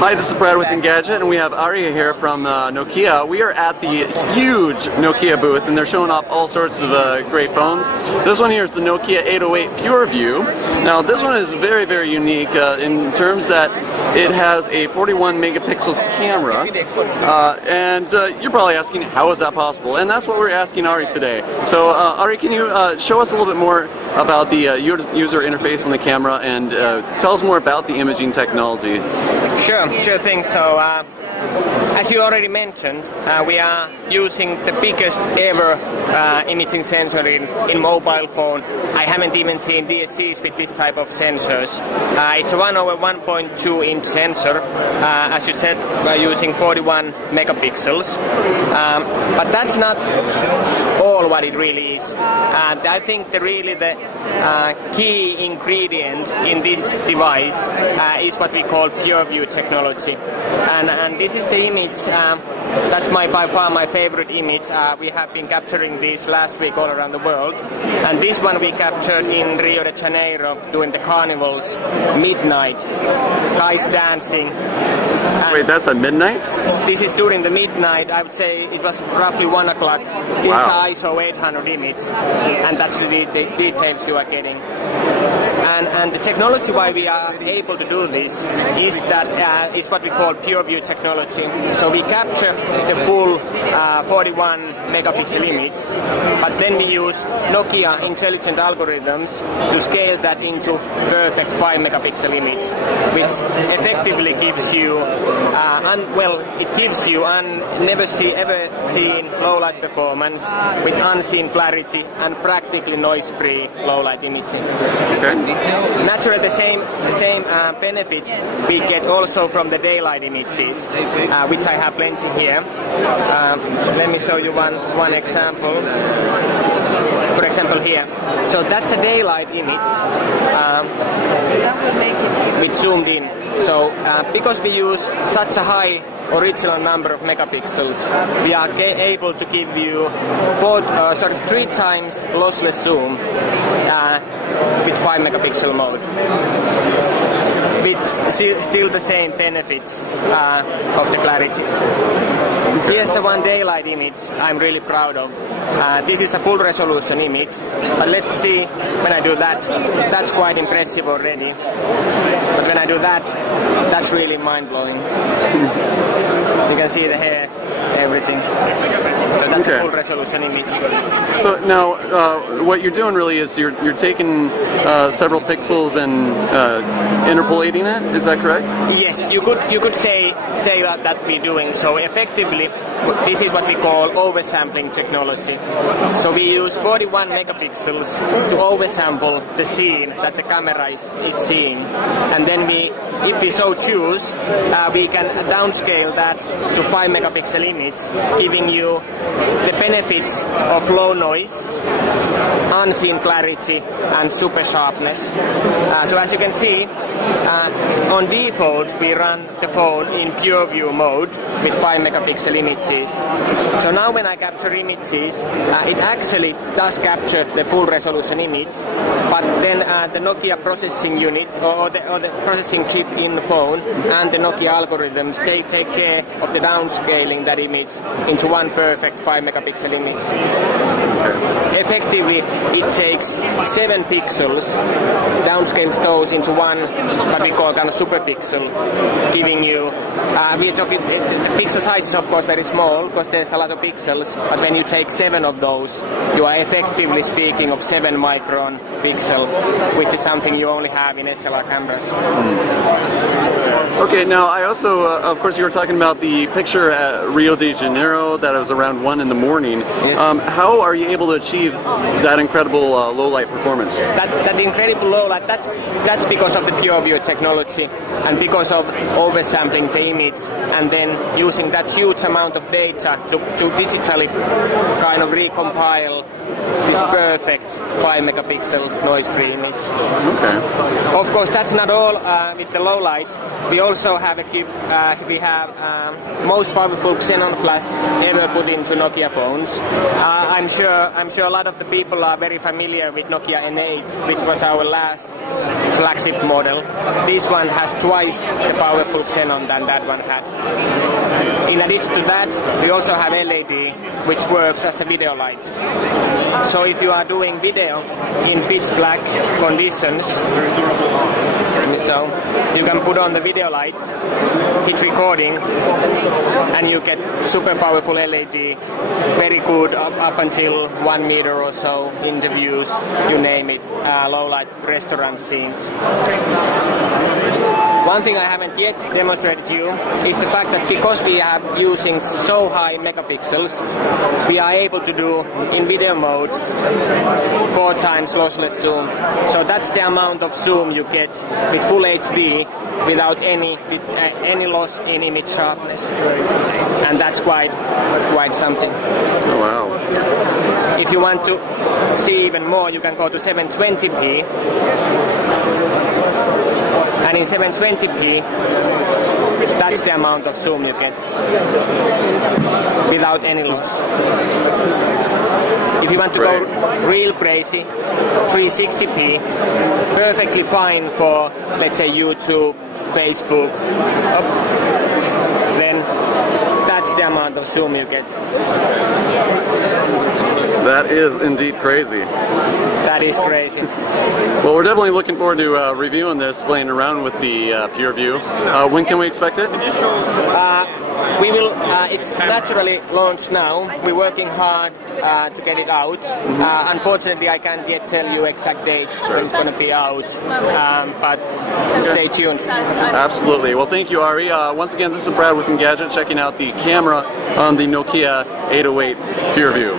Hi, this is Brad with Engadget, and we have Ari here from Nokia. We are at the huge Nokia booth, and they're showing off all sorts of great phones. This one here is the Nokia 808 PureView. Now, this one is very, very unique in terms that it has a 41 megapixel camera, and you're probably asking, how is that possible? And that's what we're asking Ari today. So, Ari, can you show us a little bit more about the user interface on the camera, and tell us more about the imaging technology? Sure thing. So, as you already mentioned, we are using the biggest ever imaging sensor in mobile phone. I haven't even seen DSCs with this type of sensors. It's a 1/1.2 inch sensor. As you said, we're using 41 megapixels. But that's not all what it really is. I think the key ingredient in this device is what we call pureview technology. And this is the image, that's by far my favorite image. We have been capturing these last week all around the world. And this one we captured in Rio de Janeiro during the carnivals, midnight, guys dancing. Wait, that's at midnight? This is during the midnight. I would say it was roughly 1 o'clock. This is ISO 800 image, and that's the details you are getting. And the technology why we are able to do this is that is what we call pureview technology. So we capture the full 41 megapixel image, but then we use Nokia intelligent algorithms to scale that into perfect 5 megapixel image, which effectively gives you never ever seen low light performance with unseen clarity and practically noise-free low light imaging. Okay. Naturally, the same benefits we get also from the daylight images, which I have plenty here. Let me show you one example. For example, here. So that's a daylight image with zoomed in. So because we use such a high original number of megapixels, we are able to give you 3 times lossless zoom with 5 megapixel mode, with still the same benefits of the clarity. Here's the one daylight image I'm really proud of. This is a full resolution image, but let's see when I do that. That's quite impressive already. But when I do that, that's really mind-blowing. You can see the hair, everything. So that's a full resolution image. So now, what you're doing really is you're taking several pixels and interpolating it. Is that correct? Yes, you could say that we're doing. So effectively, this is what we call oversampling technology. So we use 41 megapixels to oversample the scene that the camera is seeing, and then if we so choose, we can downscale that to 5 megapixel image, giving you the benefits of low noise, unseen clarity, and super sharpness. So as you can see, on default we run the phone in PureView mode with 5 megapixel images. So now when I capture images, it actually does capture the full resolution image, but then the Nokia processing unit or the processing chip in the phone and the Nokia algorithms take care of the downscaling that image into one perfect 5 megapixel image. Effectively, it takes 7 pixels, downscales those into one what we call kind of super pixel, giving you, we're talking, the pixel size is of course very small because there's a lot of pixels, but when you take 7 of those, you are effectively speaking of 7 micron pixel, which is something you only have in SLR cameras. Okay, now I also, of course, you were talking about the picture at Rio de Janeiro that was around 1 in the morning. Yes. How are you able to achieve that incredible low light performance? That incredible low light, that's because of the PureView technology and because of oversampling the image and then using that huge amount of data to digitally kind of recompile this perfect 5 megapixel noise-free image. Okay. Of course, that's not all with the low light. We also have most powerful xenon flash ever put into Nokia phones. I'm sure a lot of the people are very familiar with Nokia N8, which was our last flagship model. This one has twice the powerful xenon than that one had. In addition to that, we also have LED, which works as a video light. So if you are doing video in pitch black conditions, so you can put on the video lights, hit recording, and you get super powerful LED, very good up until 1 meter or so, interviews, you name it, low light restaurant scenes. One thing I haven't yet demonstrated to you is the fact that because we are using so high megapixels, we are able to do in video mode 4 times lossless zoom. So that's the amount of zoom you get with full HD without any loss in image sharpness, and that's quite something. Oh, wow. If you want to see even more, you can go to 720p. And in 720p, that's the amount of zoom you get without any loss. If you want to go real crazy, 360p, perfectly fine for, let's say, YouTube, Facebook, then that's the amount of zoom you get. That is indeed crazy. That is crazy. Well, we're definitely looking forward to reviewing this, playing around with the PureView. When can we expect it? We will. It's naturally launched now. We're working hard to get it out. Unfortunately, I can't yet tell you exact dates when it's going to be out, but stay tuned. Absolutely. Well, thank you, Ari. Once again, this is Brad with Engadget, checking out the camera on the Nokia 808 PureView.